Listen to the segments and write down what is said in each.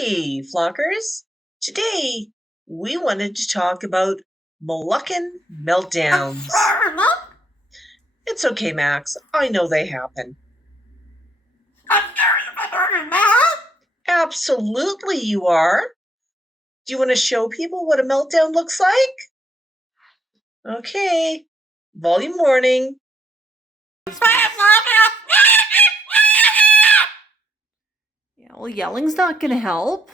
Hey, Flockers! Today we wanted to talk about Moluccan meltdowns. It's okay, Max. I know they happen. Absolutely, you are. Do you want to show people what a meltdown looks like? Okay. Volume warning. Yeah, well, yelling's not going to help.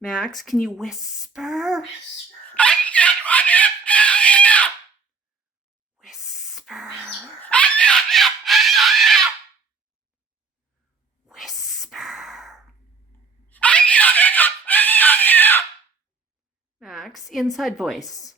Max, can you whisper? Whisper. Whisper. Max, inside voice.